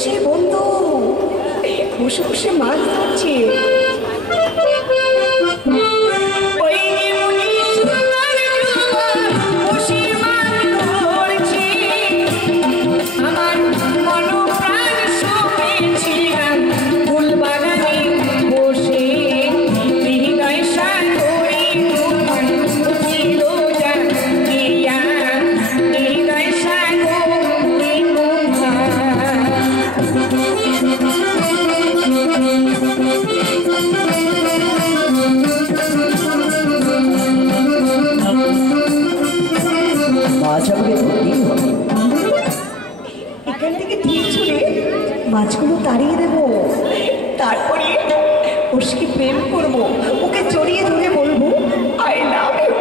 সে বন্ধু বসে বসে মাছ ধরছে। এখান থেকে তীর ছুঁড়ে মাছগুলো তাড়িয়ে দেবো, তারপরে ওর সাথে প্রেম করবো, ওকে জড়িয়ে ধরে বলবো আই লাভ ইউ।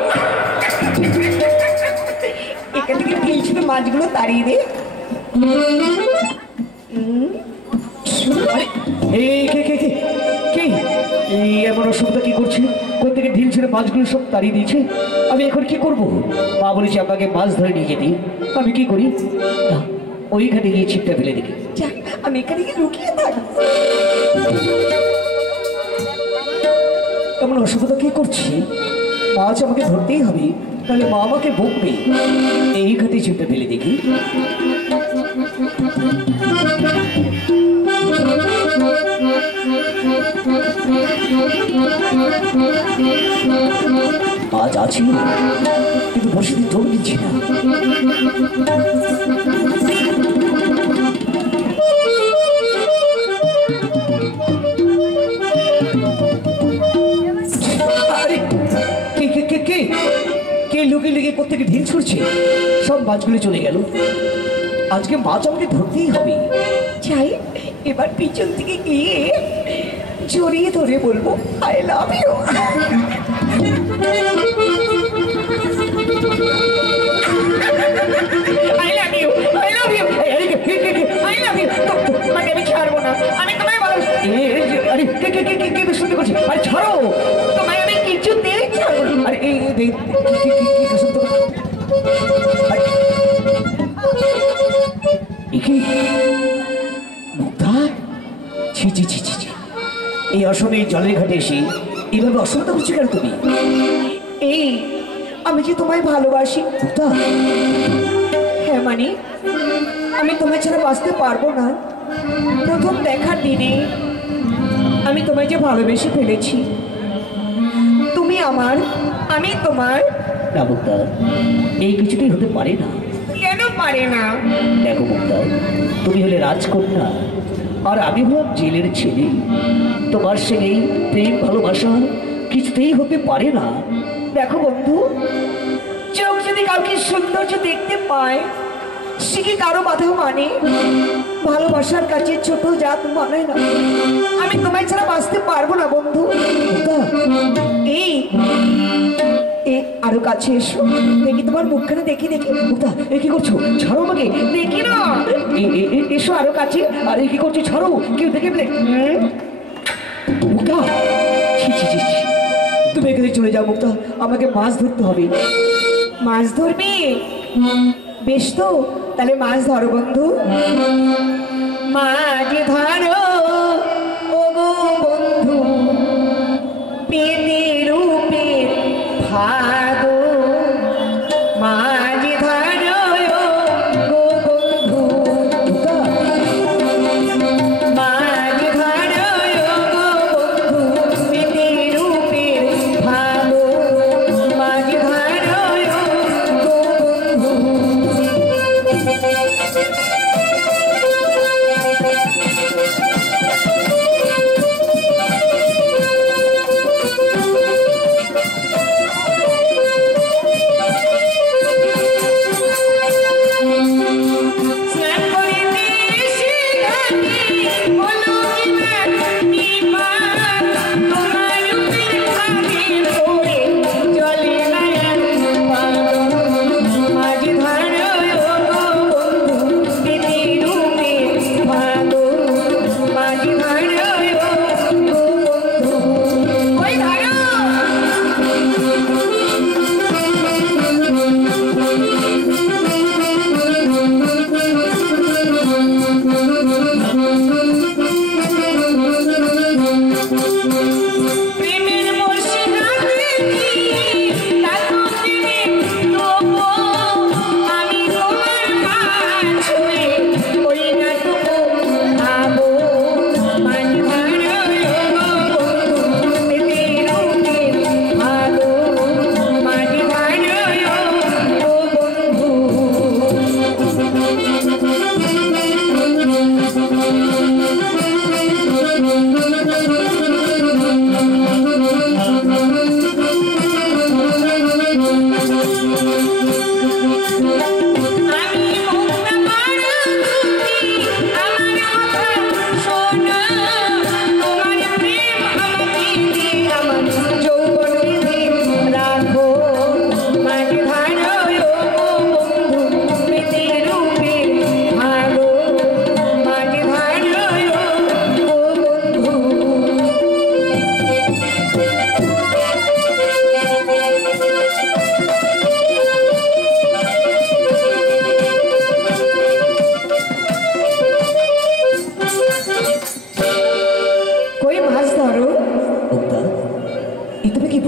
এখান থেকে তীর ছুঁড়ে মাছগুলো তাড়িয়ে দে। এমন অসুবিধা কি করছে? কোথা থেকে ঢিল ছেড়ে মাছগুলো সব তাড়িয়ে দিয়েছে। আমি এখন কি করব? মা বলেছে আপনাকে মাছ ধরে নিয়ে যেতে। আমি কি করি? ওইখানে গিয়ে ছিপটা ফেলে দেখি। আমি এখানে গিয়ে লুকিয়ে থাকবো। এমন অসুবিধা কি করছি? মাছ আমাকে ধরতেই হবে, তাহলে মা আমাকে বকবে। এই ঘাটে ছিপটা ফেলে দেখি। আজ আছি কিন্তু বসে ঢোক দিচ্ছি না। কে লুকিয়ে লুকিয়ে কোত্থেকে ঢিল ছুড়ছে? সব মাছগুলো চলে গেল। আজকে মাছ আমাকে ধরতেই হবে। চাই এবার পিছন থেকে গিয়ে জড়িয়ে ধরে বলবো I love you. I love you, I love you, I love you. তোমাকে আমি ছাড়বো না, আমি তোমায় বলো। আরে কে শুনতে করছি? আরে ছাড়ো, তোমায় আমি কিছুতেই ছাড়বো না। আরে এই অসময়ে জলের ঘাটে এসে এইভাবে অসুবিধা হচ্ছে কেন তুমি? এই আমি যে তোমায় ভালোবাসি। হ্যাঁ মানে আমি তোমায় ছাড়া বাঁচতে পারবো না। প্রথম দেখার দিনে আমি তোমায় যে ভালোবেসে ফেলেছি। তুমি আমার, আমি তোমার। না মুক্তা, এই কিছুতেই হতে পারে না। কেন পারে না? দেখো মুক্তা, তুমি হলে রাজকন্যা আর আমি হলাম জেলের ছেলে। তোমার সঙ্গে প্রেম ভালোবাসা কিছুতেই হতে পারে না। দেখো বন্ধু, চোখ যদি কাউকে সৌন্দর্য দেখতে পায় সে কি কারো বাধা মানে? ভালোবাসার কাছে ছোট জাত মানে না। আমি তোমায় ছাড়া বাঁচতে পারবো না বন্ধু। এই আরো কাছে এসো, দেখি তোমার মুখখানে দেখি। মুক্তা, এ কি করছো? ছাড়ো আমাকে। দেখি না, এসো আরো কাছে। আরে কি করছো? ছাড়ো, কেউ দেখে ফেলে। মুক্তা, তুমি এখানে চলে যাও মুক্তা, আমাকে মাছ ধরতে হবে। মাছ ধরবি? বেশ তো, তাহলে মাছ ধরো বন্ধু। মাছ ধরো ও গো বন্ধু, পেতে রূপের ভাদো। মাছ ধরো গো বন্ধু, মাছ ধরো গো বন্ধু, পেতে রূপের ভাদো। মাছ ধরো গো বন্ধু।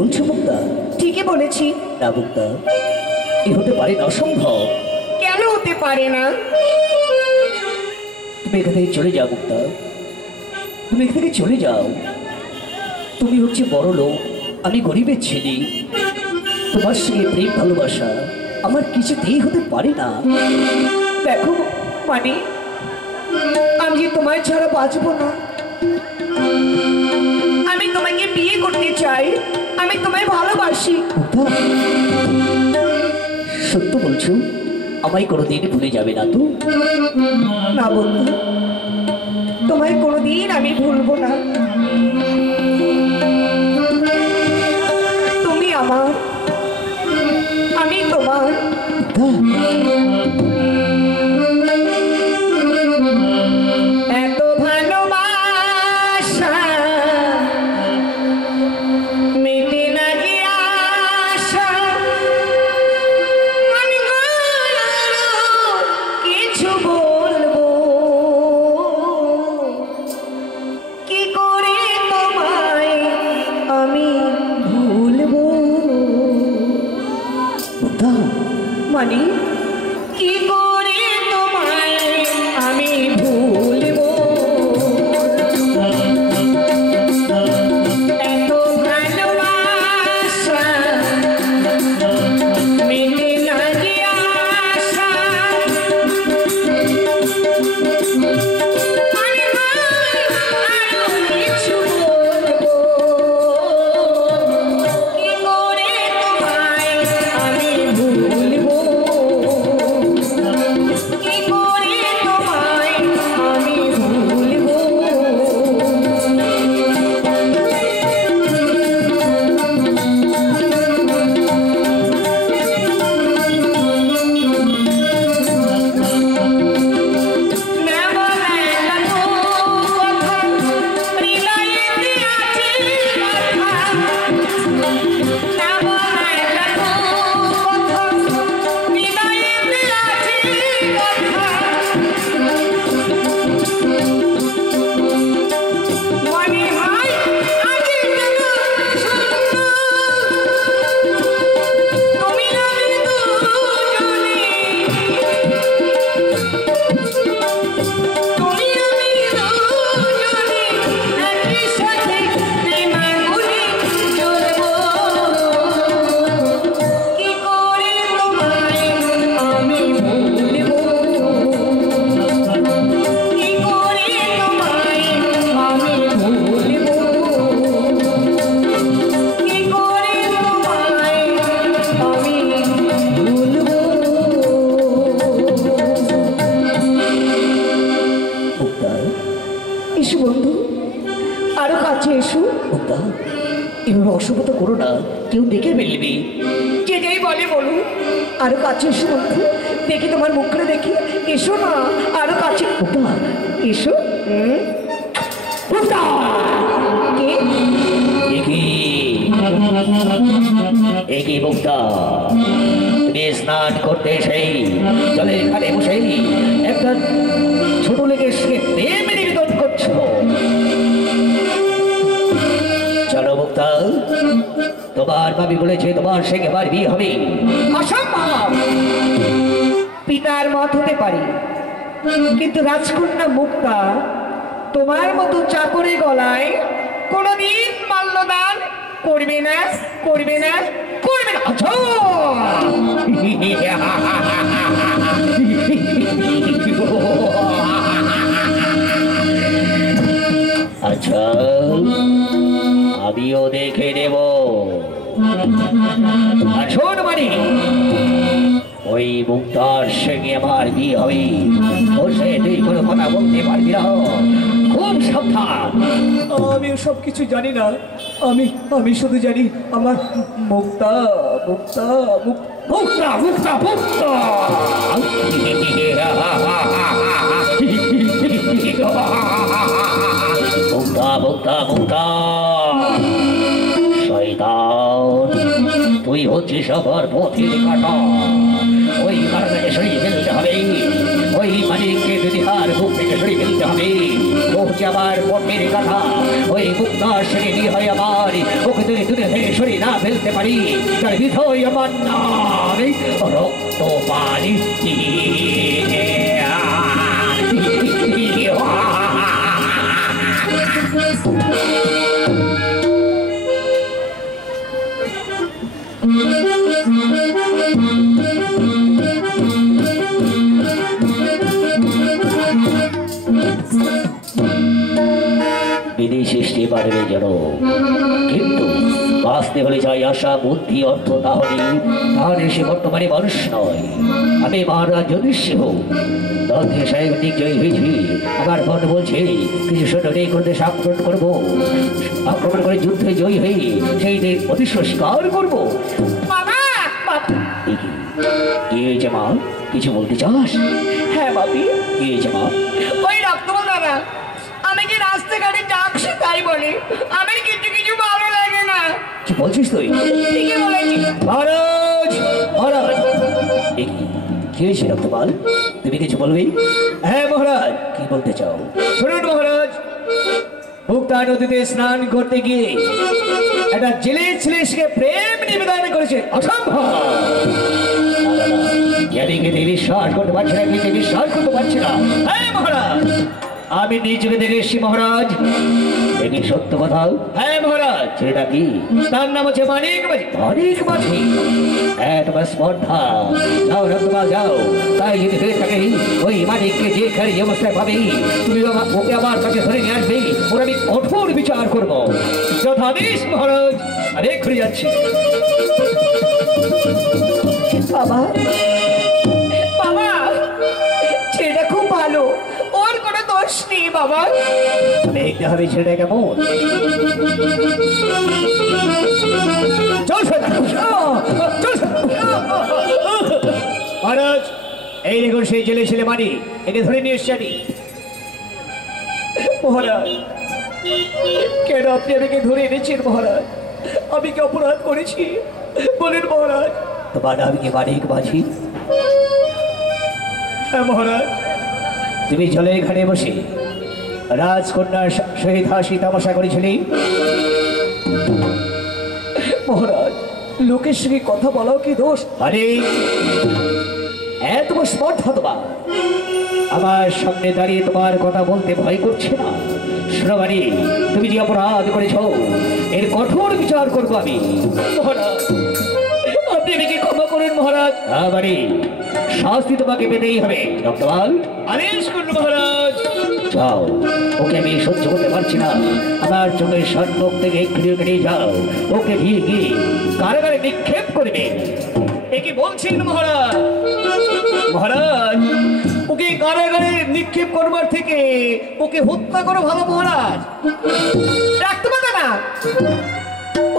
বলছো মুক্তা? ঠিকই বলেছি। না মুক্তা, এ হতে পারে না, অসম্ভব। কেন হতে পারে না? তুমি এখান থেকে চলে যাও মুক্তা, তুমি এখান থেকে চলে যাও। তুমি হচ্ছে বড় লোক, আমি গরিবের ছেলে। তোমার সঙ্গে প্রেম ভালোবাসা আমার কিছুতেই হতে পারে না। দেখো মানে আমি যে তোমায় ছাড়া বাঁচবো না। আমি তোমাকে বিয়ে করতে চাই, আমি তোমায় ভালোবাসি। মুক্তা, সত্য বলছো? আমায় কোনোদিন ভুলে যাবে না তো? না বন্ধু, তোমায় কোনোদিন আমি ভুলবো না। তুমি আমার, আমি তোমার। এত ভালোবাসা মেটে না গিয়ে আশা, আমি কিছু বলবো কি করে তোমায় আমি ভুলবো। মুক্তা, মানে কি করে তোমায় আমি ভুলবো। এত ভালোবাসা মেটে না গিয়ে আশা, আমি আরো কিছু বলবো কি করে তোমায় আমি ভুলবো, কি করে তোমায় আমি ভুলবো। না বলা এত কথা হৃদয়েতে আছে কথা, না বলা এত কথা হৃদয়েতে আছে কথা। মনে হয় আগে যেন শূন্য, তুমি আমি দুজনে, তুমি আমি দুজনে একই সাথে প্রেমাগুলি চলবো। কি করে তোমায় আমি ভুলবো, কি করে তোমায় আমি ভুলবো, কি করে তোমায় আমি ভুলবো। মুক্তা, এসো বন্ধু, আরো কাছে এসো। মুক্তা, এভাবে অসভ্যতা করো না, কেউ দেখে ফেলবে। যে যেই বলে বলুন, আরো কাছে এসো বন্ধু, দেখি তোমার মুখটা দেখি। এসো না, আরো কাছে। মুক্তা, এসো। মুক্তা, কে? একি মুক্তা, তুমি স্নান করতে সেই জলের ঘাটে বসেই একটা ছোট লেগের সঙ্গে প্রেম নিবেদন করছো। চলো মুক্তা, তোমার ভাবি বলেছে তোমার সঙ্গে আমার বিয়ে হবে। অসম্ভব। পিতার মত হতে পারে, কিন্তু রাজকন্যা মুক্তা তোমার মতো চাকরের গলায় কোনোদিন মাল্যদান করবে না, করবে না, করবে না। আচ্ছা, আচ্ছা, আমিও দেখে নেব। আর শোন মানে, ওই মুক্তার সঙ্গে আমার বিয়ে হবে, ওর সঙ্গে তুই কোনো কথা বলতে পারবি না, খুব সাবধান। আমি সব কিছু জানি না, আমি শুধু জানি আমার মুক্তা, মুক্তা, মুক্তা, মুক্তা, মুক্তা। মুক্তা, মুক্তা, মুক্তা, শয়তান, তুই হচ্ছিস আমার পথের কাটা। ওই কারণে সরিয়ে ফেলতে হবে, ওই মালিককে যদি আর বুক থেকে সরিয়ে ফেলতে হবে। ও হচ্ছে আমার পথের কাটা, ওই মুক্তার সঙ্গে বিয়ে হয় আমার, ওকে যদি দুনিয়া থেকে সরিয়ে না ফেলতে পারি তাহলে হৃদয় আমার নামে রক্ত পানি বিধি সৃষ্টি পারবে যেন, কিন্তু বাঁচতে হলে যাই আশা বুদ্ধি অর্থ তাহলে সে বর্তমানে মানুষ নয়। আমি মহারাজ যুধিষ্ঠির দক্ষিণ সাহেব জয়ী হয়েছি। আমার মন বলছে কিছু সৈন্যকে করতে আক্রমণ করবো, আক্রমণ করে যুদ্ধে জয়ী হয়ে সেই দিন প্রতিশ্রুতি স্বীকার করবো। কি হয়েছে মা, কিছু বলতে চাস? হ্যাঁ বাপি, কি হয়েছে মা? ওই রক্তবান দাদা আমি যে রাস্তাঘাটে ডাকছি তাই বলে আমার কিছু কিছু ভালো লাগে না। কি বলছিস তুই? ঠিকই বলেছি মহারাজ, মহারাজ কি হয়েছে রক্তপাল, তুমি কিছু বলবি? হ্যাঁ মহারাজ, কি বলতে চাও? শুনুন মহারাজ, মুক্তা নদীতে স্নান করতে গিয়ে একটা জেলের ছেলে সে প্রেম নিবেদন করেছে। অসম্ভব, বিশ্বাস করতে পারছি না, বিশ্বাস করতে পারছি না। হ্যাঁ মহারাজ, আমি নিজেকে দেখে এসেছি মহারাজ, এটি সত্য কথা। হ্যাঁ মহারাজ, ছেলেটা কি? তার নাম হচ্ছে মানিক মাঝি। মানিক মাঝি? হ্যাঁ, তোমার স্পর্ধা। যাও রক্তপাল যাও, তাই যদি হয়ে থাকে ওই মানিককে যে খালি অবস্থায় পাবে তুমি ওকে আমার কাছে ধরে নিয়ে আসবে, ওর আমি কঠোর বিচার করবো। যথাদেশ মহারাজ, আমি এক্ষুনি যাচ্ছি। বাবা, বাবা ছেলেটা খুব ভালো, ওর কোনো দোষ নেই বাবা। দেখতে হবে ছেলেটা কেমন। মহারাজ, এই দেখুন সেই জেলে ছেলে মানি, একে ধরে নিয়ে এসছি আমি। মহারাজ, কেন আপনি আমাকে ধরে এনেছেন মহারাজ? আমি কি অপরাধ করেছি বলেন মহারাজ? তোমার নাম কি মানিক মাঝি? হ্যাঁ মহারাজ। তুমি জলের ঘাটে বসে রাজকন্যার সহিত হাসি তামাশা করেছিলি। মহারাজ, লোকের সঙ্গে কথা বলাও কি দোষ? আরে এত স্পর্ধা তোমার, আমার সামনে দাঁড়িয়ে তোমার কথা বলতে ভয় করছে না? শ্রবাণী, তুমি যে অপরাধ করেছ এর কঠোর বিচার করবো আমি। মহারাজ, আপনি আমাকে ক্ষমা করুন মহারাজ। আবারই শাস্তি তোমাকে পেতেই হবে। রক্তপাল, আদেশ করুন মহারাজ। যাও, ওকে আমি সহ্য করতে পারছি না, আমার চোখের সম্মুখ থেকে কেটে যাও, ওকে নিয়ে গিয়ে কারাগারে নিক্ষেপ করবে। এ কি বলছেন মহারাজ? মহারাজ, ওকে কারাগারে নিক্ষেপ করবার থেকে ওকে হত্যা করো ভালো মহারাজ। রাখতে পারবে না,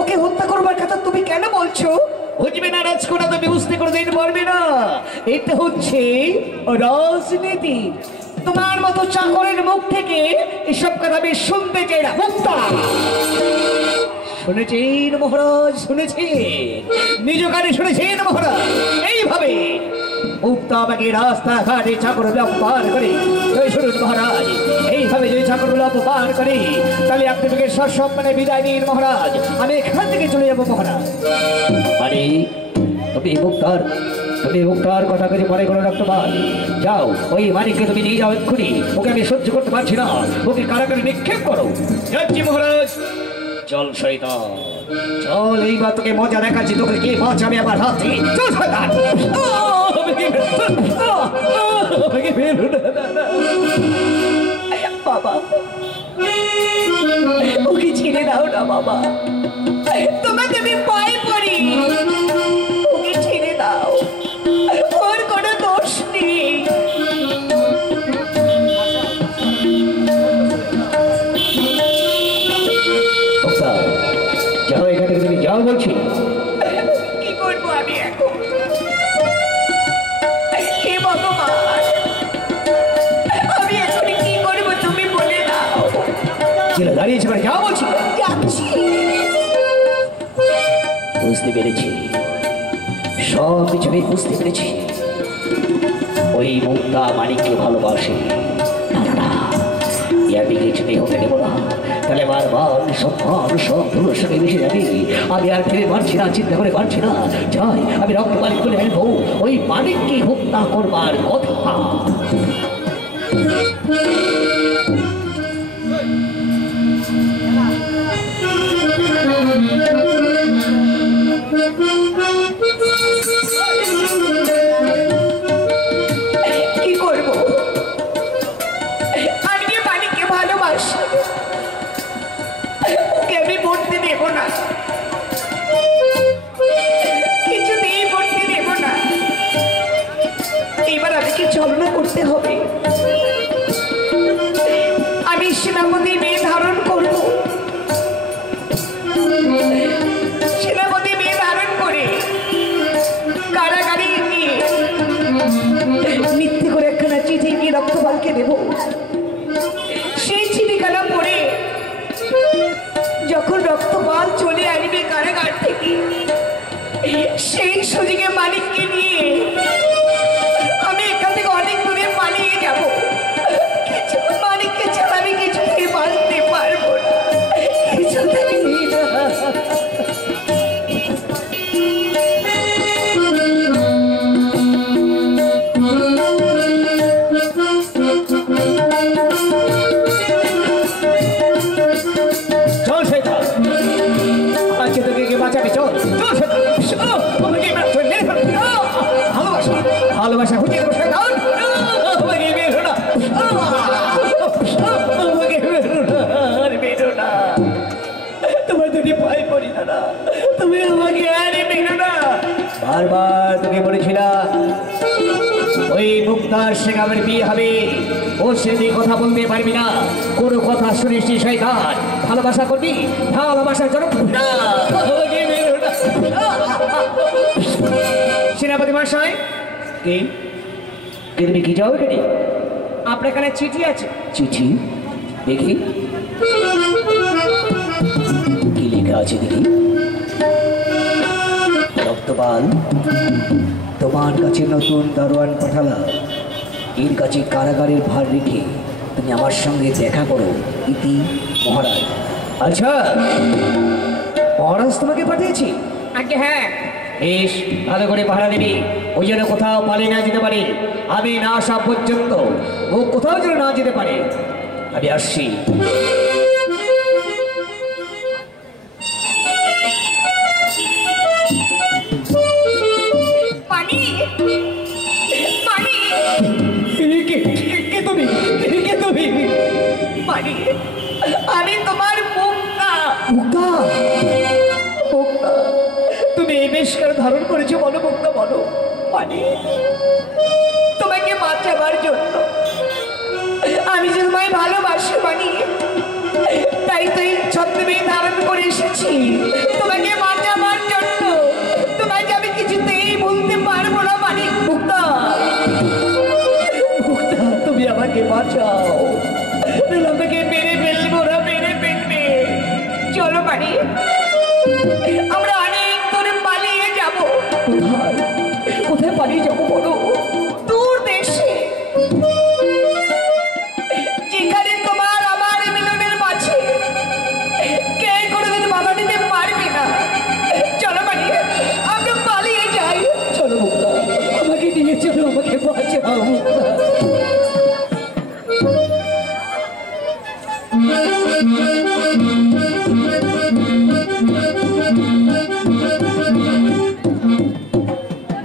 ওকে হত্যা করবার কথা তুমি কেন বলছো? বুঝবে না রাজকন্যা, তুমি বুঝতে করে দিতে পারবে না। এটা হচ্ছে রাজনীতি। তোমার মতো চাকরের মুখ থেকে এসব কথা আমি শুনতে চাই না। মুক্তা, শুনেছেন মহারাজ? শুনেছেন, নিজ কানে শুনেছেন মহারাজ? এইভাবে মুক্তা আমাকে রাস্তাঘাটে চাকরগুলো অপমান করে। শুনুন মহারাজ, এইভাবে যদি চাকরগুলো অপমান করে তাহলে আপনি আমাকে সসম্মানে বিদায় নিন মহারাজ, আমি এখান থেকে চলে যাবো মহারাজ। মানে তুমি মুক্তার কথা কিছু মনে করো রক্তপাল। যাও, ওই মানিককে তুমি নিয়ে যাও এক্ষুনি, ওকে আমি সহ্য করতে পারছি না, ওকে কারাগারে নিক্ষেপ করো। যাচ্ছি মহারাজ। চল শয়তান, চল, এইবার তোকে মজা দেখাচ্ছি, তোকে কে বাঁচাবে আমার হাত থেকে। চল শয়তান। বাবা, ওকে ছেড়ে দাও না বাবা, তোমাকে আমি ভয় করি। ওকে ছেড়ে দাও, ওর কোনো দোষ নেই। যাও এখান থেকে, তুমি যাও বলছি। কি করবো আমি এখন? হে ভগবান, আমি এখন কি করবো তুমি বলে দাও। দাঁড়িয়েছে, যাও বলছি। যাচ্ছি। বুঝতে পেরেছি, সব কিছু আমি বুঝতে পেরেছি। ওই মুক্তা মানিককে ভালোবাসে। না না, আমি কিছুতেই হতে দেবো না। তাহলে বারবার সব ধুলোর সঙ্গে মিশে যাবে। আমি আর ভেবে পারছি না, চিন্তা করে পারছি না। যাই, আমি রক্তপাত করে আনবো ওই মানিককে হত্যা করবার কথা। কি করব? আমি যে মানিককে ভালোবাসি, ওকে আমি মরতে দেব না, কিছুতেই মরতে দেব না। এবার আমাকে ছলনা করতে হবে। আমি সেনাপতি মেয়ে ধারণ করব, সেনাপতি মেয়ে ধারণ করে কারাগারে গিয়ে মিথ্যে করে একখানা চিঠি গিয়ে রক্তপালকে দেব। সেই চিঠিখানা পড়ে যখন রক্তপাল চলে আসবে কারাগার থেকে, সেই সুযোগে মালিককে নিয়ে আমি এখান থেকে অনেক দূরে পালিয়ে যাব। কিছু মালিককে ছাড়া আমি কিছুতেই বাঁচতে পারবো না, কিছুতেই না। চল সেটা, আজকে তোকে কে বাঁচাবে? চল চল সেটা, ভালোবাসা ভালোবাসা হচ্ছে আমাকে বেরো না, আমাকে বেরো না, আর বেরো না। তোমার দুটি পায়ে পড়ি না, তুমি আমাকে আর বেরো না। বারবার তোকে বলেছিলাম ওই মুক্তার সঙ্গে আমার বিয়ে হবে, ওর সঙ্গে কথা বলতে পারবি না, কোনো কথা শুনিস নি শয়তান। ভালোবাসা করবি, ভালোবাসার জন্য না, আমাকে বেরো না। সেনাপতি মহাশয়, কি কে তুমি কি যাও এখানে? আপনার এখানে চিঠি আছে। চিঠি দেখি, কি লেখা আছে দেখি। রক্তপাল, তোমার কাছে নতুন দারোয়ান পাঠালাম, এর কাছে কারাগারের ভার রেখে তুমি আমার সঙ্গে দেখা করো, ইতি মহারাজ। আচ্ছা, মহারাজ তোমাকে পাঠিয়েছি? আগে হ্যাঁ। বেশ, ভালো করে পাহারা দিবি, ওই জন্য কোথাও পালিয়ে না যেতে পারে। আমি না আসা পর্যন্ত ও কোথাও যেন না যেতে পারে। আমি আসছি। পানি পানি কে তুমি? কে তুমি? পানি, আমি তোমার মুক্তা। মুক্তা, মুক্তা, তুমি এই বেশকার ধারণ করেছো, বলো মুক্তা, বলো। পানি, তোমাকে বাঁচাবার জন্য আমি যে তোমায় ভালোবাসি পানি, তাই তো এই ছদ্মবেশ ধারণ করে এসেছি তোমাকে বাঁচাবার জন্য। তোমাকে আমি কিছুতেই ভুলতে পারবো না পানি। মুক্তা, মুক্তা, তুমি আমাকে বাঁচাও, তোমাকে মেরে ফেলবো না, মেরে ফেলবে। চলো পানি, আমরা অনেক দূরে পালিয়ে যাব। কোথায় কোথায় পালিয়ে যাবো বলো? দূর দেশে, যেখানে তোমার আমার মিলনের মাঝে কে কোনোদিন বাধা দিতে পারবে না। চলো পানি, আমরা পালিয়ে যাই। চলো মুক্তা, আমাকে নিয়ে চলো, আমাকে বাঁচাও মুক্তা।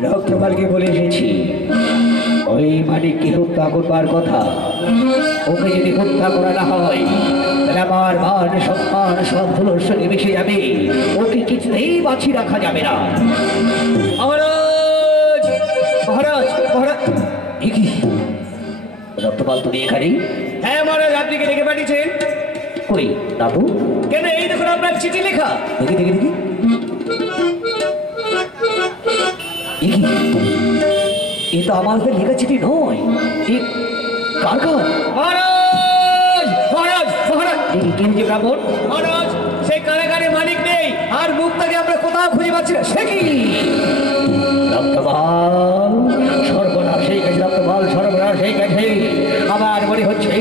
রক্তপালকে বলে এসেছি ওই মানিককে হত্যা করবার কথা। ওকে যদি হত্যা করা না হয় তাহলে আমার মান সম্মান সব ধুলোর সঙ্গে মিশে যাবে, ওকে কিছুতেই বাঁচিয়ে রাখা যাবে না। মহারাজ, মহারাজ, মহারাজ, এ কি রক্তপাল, তুমি এখানেই? হ্যাঁ মহারাজ, আপনি কে ডেকে পাঠিয়েছেন? কই না তো। কেন, এই দেখুন আপনার চিঠি লেখা। দেখি দেখি দেখি, এ কি? এ তো আমার হাতে লেখা চিঠি নয়, এ কার কার? মহারাজ, মহারাজ, মহারাজ, এ কি যে ব্রাহ্মণ? মহারাজ, সেই কারাগারে মালিক নেই, আর মুক্তাকে আমরা কোথাও খুঁজে পাচ্ছি না। সে কি? রক্তপাল, সর্বনাশ হয়ে গেছে, রক্তপাল সর্বনাশ হয়ে গেছে। আমার মনে হচ্ছে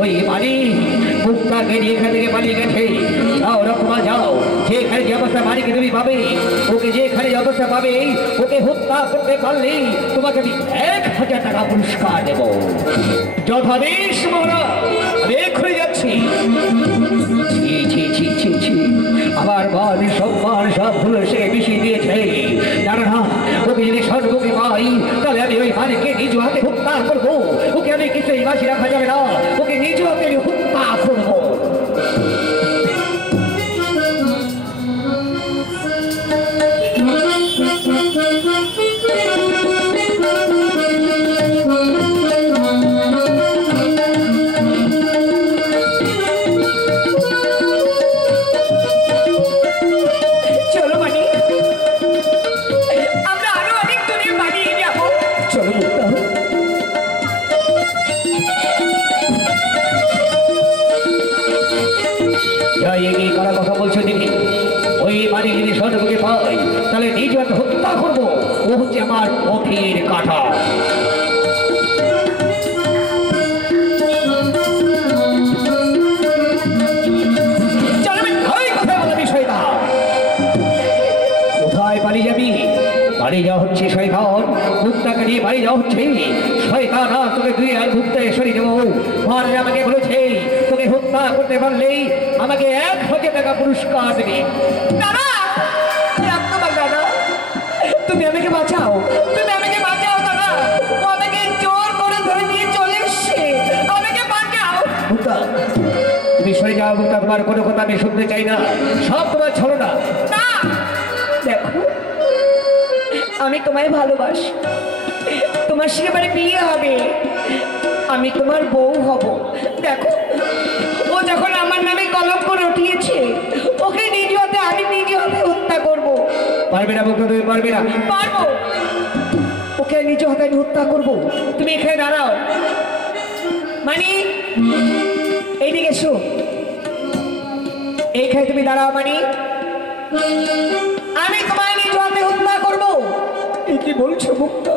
ওই মালিক মুক্তাকে নিয়ে এখান থেকে পালিয়ে ওকে যেখানে অবস্থা পাবে ওকে হত্যা করতে পারলেই তোমাকে আমি 1000 টাকা পুরস্কার দেব। যথাদেশ মহারাজ, আমি এক্ষুনি যাচ্ছি। ছি ছি ছি ছি ছি, আমার মান সম্মান সব ভুলে সে মিশিয়ে দিয়েছে। জানো না, ওকে যদি সর্বকে পাই তাহলে আমি ওই মানিককে নিজ হাতে হত্যা করবো। ওকে আমি কিছুই বাঁচি রাখা যাবে না, ওকে নিজ হাতে আমি হত্যা করবো। চলো মানি, আমরা আরো অনেক দূরে বাড়িয়ে যাবো। চলো মুক্তা। যাই এগিয়ে কারা কথা বলছো দেখি। ওই মানে যদি সর্বকে পাই তাহলে নিজ হাতে হত্যা করবো। ও হচ্ছে আমার পথের কাঁটা। চলো মানি। ওই কথা বলা বিষয় না। কোথায় পালিয়ে যাবি? বাড়ি যাওয়া হচ্ছে শয়তান, মুক্তাকে নিয়ে বাড়ি যাওয়া হচ্ছে। শয়তান আর তোকে দুই আর মুক্তা সরিয়ে দেবো। মহারাজ আমাকে বলেছে তোকে হত্যা করতে পারলেই আমাকে 1000 টাকা পুরস্কার দেবে। দাদা, তোমার দাদা, তুমি আমাকে বাঁচাও, তুমি আমাকে বাঁচাও দাদা। ও আমাকে জোর করে ধরে নিয়ে চলে এসছে, আমাকে বাঁচাও। মুক্তা, তুমি সরে যাও। মুক্তা, তোমার কোনো কথা আমি শুনতে চাই না, সব তোমার ছলনা। না, দেখো আমি তোমায় ভালোবাসি, তোমার সঙ্গে এবারে বিয়ে হবে, আমি তোমার বউ হব। দেখো ও যখন আমার নামে কলঙ্ক রটিয়েছে, ওকে নিজ হাতে আমি নিজ হাতে হত্যা করব। পারবে না মুক্তা, তুমি পারবে না। পারবো, ওকে নিজ হাতে আমি হত্যা করব। তুমি এখানে দাঁড়াও মানি, এইদিকে এসো। এইখানে তুমি দাঁড়াও মানি, আমি তোমায় নিজ হাতে হত্যা করবো। কি বলছো মুক্তা?